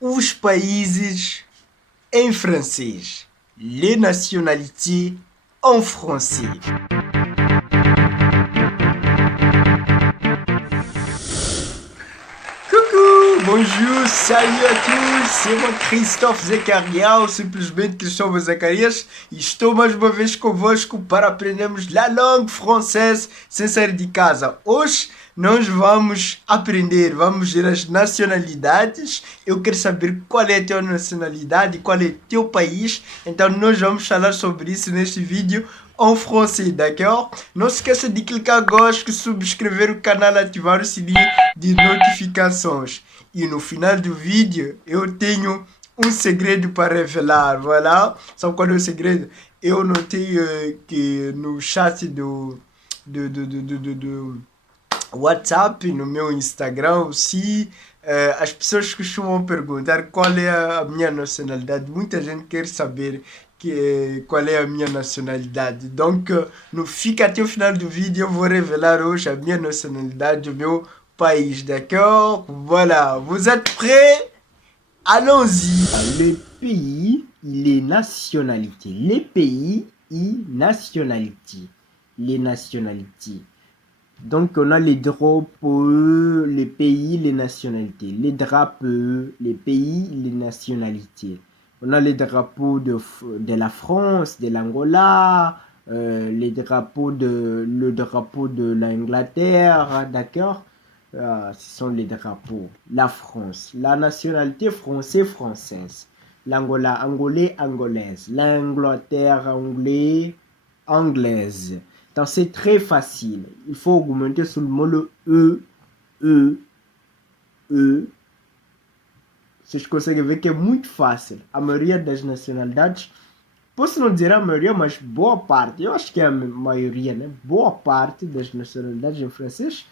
Os países em francês. Les nationalités en français. Coucou, bonjour, salut à tous, c'est moi Christophe Zecaria, ou simplesmente Cristóvão Zacarias, e estou mais uma vez convosco para aprendermos a langue française sem sair de casa. Hoje nós vamos aprender, vamos ver as nacionalidades. Eu quero saber qual é a tua nacionalidade, qual é o teu país, então nós vamos falar sobre isso neste vídeo en français, d'accord? Não se esqueça de clicar gosto, subscrever o canal e ativar o sininho de notificações. E no final do vídeo eu tenho um segredo para revelar, voilà. Sabe qual é o segredo? Eu notei que no chat do WhatsApp, no meu Instagram, se as pessoas costumam perguntar qual é a minha nacionalidade. Muita gente quer saber qual é a minha nacionalidade. Donc, não fica até o final do vídeo, eu vou revelar hoje a minha nacionalidade, o meu país, d'accord? Voilà, vous êtes prêts? Allons-y. Le pays, les nationalités. Les pays, les nationalités. Les nationalités. Donc, on a les drapeaux, les pays, les nationalités. Les drapeaux, les pays, les nationalités. On a les drapeaux de la France, de l'Angola, le drapeau de l'Angleterre, d'accord? Ce sont les drapeaux. La France, la nationalité française. L'Angola, angolais, angolaise. L'Angleterre, anglais, anglaise. Donc c'est très facile. Il faut augmenter seulement le E. Vocês conseguem ver que é muito fácil. A maioria das nacionalidades, posso não dizer a maioria, mas boa parte, eu acho que é a maioria, né? Boa parte das nacionalidades em francês,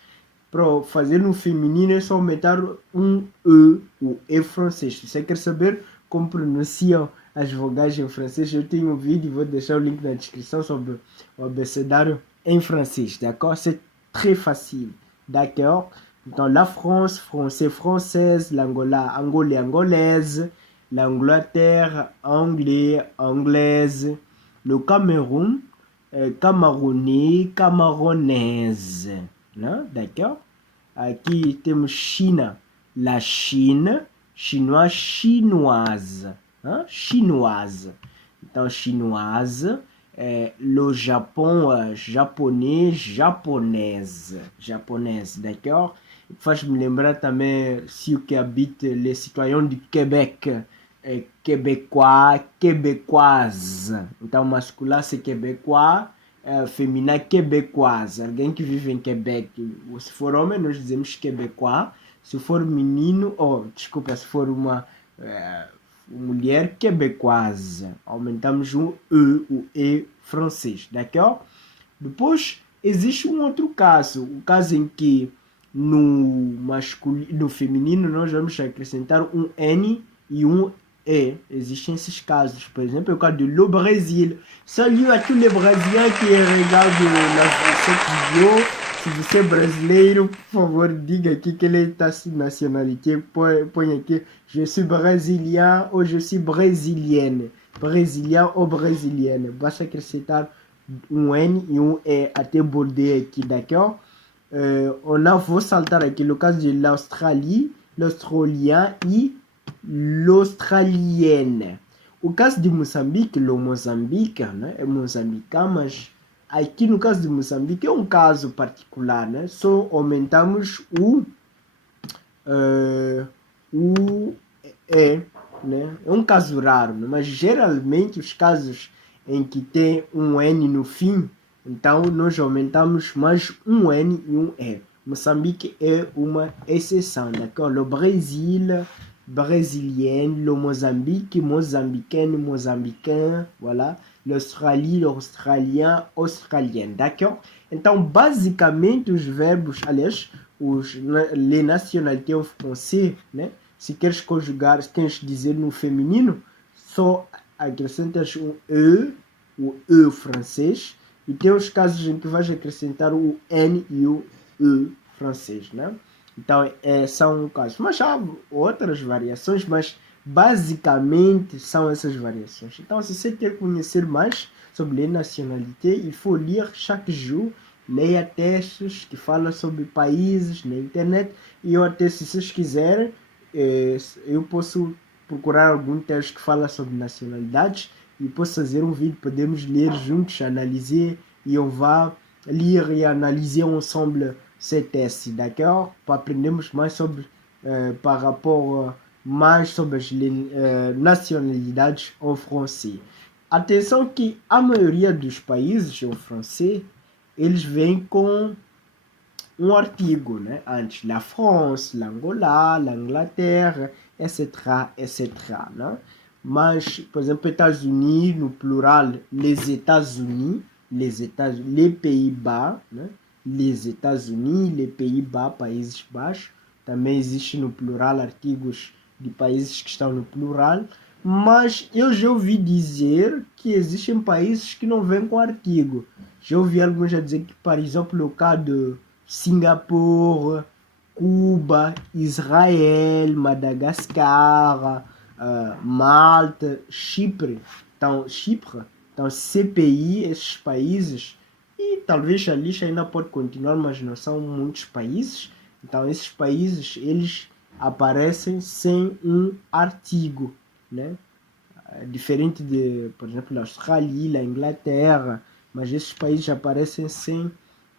para fazer no feminino é só aumentar um E, o E francês. Se você quer saber como pronunciam as vogais em francês, eu tenho um vídeo, vou deixar o link na descrição sobre o abecedário em francês, d'accord? C'est très facile, d'accord? Dans la France, français, française, l'Angola, angolais, angolaise, l'Angleterre, anglais, anglaise, le Cameroun, camerounais, camerounaise, né? D'accord? Aqui temos China, la Chine, chinois, chinoise, hein? Chinoise. Então, chinoise. Le Japon, japonais, japonaise, japonaise, d'accord? Faz-me lembrar também ceux qui habitent les citoyens du Québec, québécois, québécoise. Então, masculin c'est québécois, féminin québécoise. Alguém que vive em Quebec. Se for homem, nós dizemos québécois. Se for menino, desculpa, se for uma mulher québécoise. Aumentamos o E francês, d'accord? Depois, existe um outro caso. O caso em que no feminino nós vamos acrescentar um N e um E. Existem esses casos. Por exemplo, o caso do Brasil. Salut à tous les Brésiliens qui regardent cette vidéo. Se você é brasileiro, por favor, diga aqui qual é a sua nacionalidade. Põe aqui, je suis brésilien ou je suis brésilienne. Brésilien ou brésilienne. Basta acrescentar um N e um E até border aqui, d'accord? Vou saltar aqui no caso de l'Australie, l'Australien e l'Australienne. O caso de Moçambique, o Moçambique, né? É moçambicano, mas aqui no caso de Moçambique é um caso particular, né? Só aumentamos o E, né? É um caso raro, né? Mas geralmente os casos em que tem um N no fim, então nós aumentamos mais um N e um E. Moçambique é uma exceção, d'accord? Le Brésil, brésilienne, le Mozambique, mozambicaine, mozambicain, voilà. L'Australie, l'Australien, australienne, d'accord? Então, basicamente, os verbos, aliás, les nationalités en français, né? Se queres conjugar, se queres dizer no feminino, só acrescentas o E francês, e tem os casos em que vais acrescentar o N e o E francês, né? Então, são casos. Mas há outras variações, mas basicamente são essas variações. Então, se você quer conhecer mais sobre a nacionalité, il faut lire chaque jour, leia textos que falam sobre países na internet. E eu até, se vocês quiserem, eu posso procurar algum texto que fala sobre nacionalidades e posso fazer um vídeo, podemos ler juntos, analiser, et on va lire et analyser ensemble ces textes, d'accord? Para aprendermos mais sobre, par rapport mais sobre as nacionalidades em francês. Atenção que a maioria dos países em francês, eles vêm com um artigo, né? Antes, la France, l'Angola, l'Angleterre, etc, etc, né? Mas, por exemplo, États-Unis, no plural, les États-Unis, les Pays-Bas, né? Les États-Unis, les Pays-Bas, Países Baixos. Também existe no plural artigos de países que estão no plural. Mas eu já ouvi dizer que existem países que não vêm com artigo. Já ouvi alguns a dizer que, por exemplo, o caso de Singapour, Cuba, Israel, Madagascar, Malta, Chipre. Então, CPI, esses países, e talvez a lista ainda pode continuar, mas não são muitos países. Então, esses países, eles aparecem sem um artigo, né? Diferente de, por exemplo, a Austrália, a Inglaterra, mas esses países aparecem sem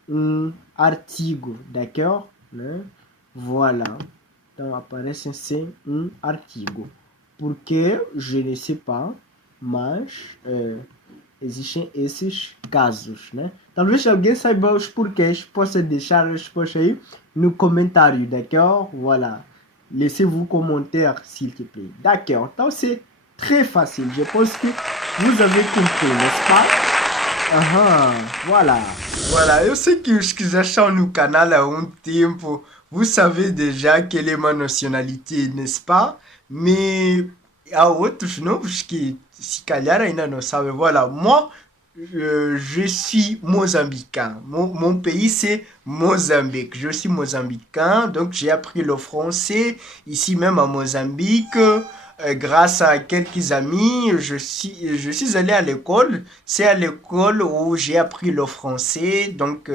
um artigo, d'accord? Né? Voilà. Então, aparecem sem um artigo. Porque, je ne sais pas, mas existem esses casos, né? Talvez alguém saiba os porquês, possa deixar a resposta aí no comentário, d'accord? Voilà. Laissez-vous commentaire, s'il te plaît. D'accord. Então, c'est très facile. Je pense que vous avez compris, n'est-ce pas? Voilà. Voilà, eu sei que os que já estão no canal há um tempo, vous savez déjà quelle est ma nationalité, n'est-ce pas? Mais há outros novos que se calhar ainda não sabem. Voilà, moi, je suis mozambicain. Mon pays, c'est Mozambique. Je suis mozambicain, donc j'ai appris le français ici même à Mozambique. Grâce à quelques amis, je suis allé à l'école. C'est à l'école où j'ai appris le français. Donc,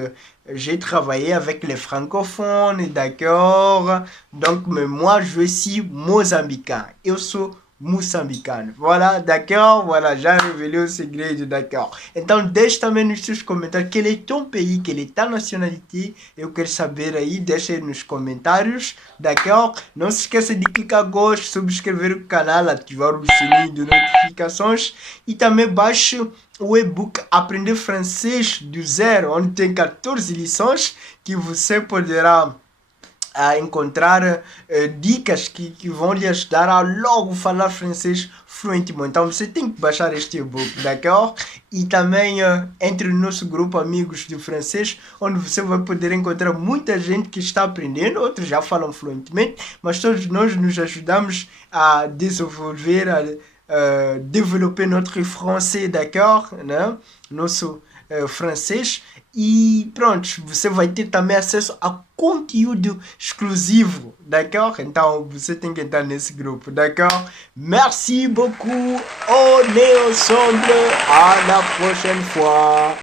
j'ai travaillé avec les francophones, d'accord? Donc, mais moi, je suis mozambicain. Eu sou moçambicano. Voilà, d'accord? Voilà, já revelei o segredo, d'accord. Então, deixe também nos seus comentários qual é ton pays, quelle est ta nationalité. Eu quero saber aí, deixe nos comentários, d'accord? Não se esqueça de clicar gosto, subscrever o canal, ativar o sininho de notificações e também baixe o e-book Aprender Francês do Zero, onde tem 14 lições que você poderá a encontrar dicas que vão lhe ajudar a logo falar francês fluentemente. Então você tem que baixar este e-book, d'accord? E também entre o nosso grupo Amigos de Francês, onde você vai poder encontrar muita gente que está aprendendo, outros já falam fluentemente, mas todos nós nos ajudamos a desenvolver, a développer notre français, d'accord? Né? Nosso francês. E pronto, você vai ter também acesso a conteúdo exclusivo, d'accord? Então você tem que entrar nesse grupo, d'accord? Merci beaucoup, on est ensemble, à la prochaine fois.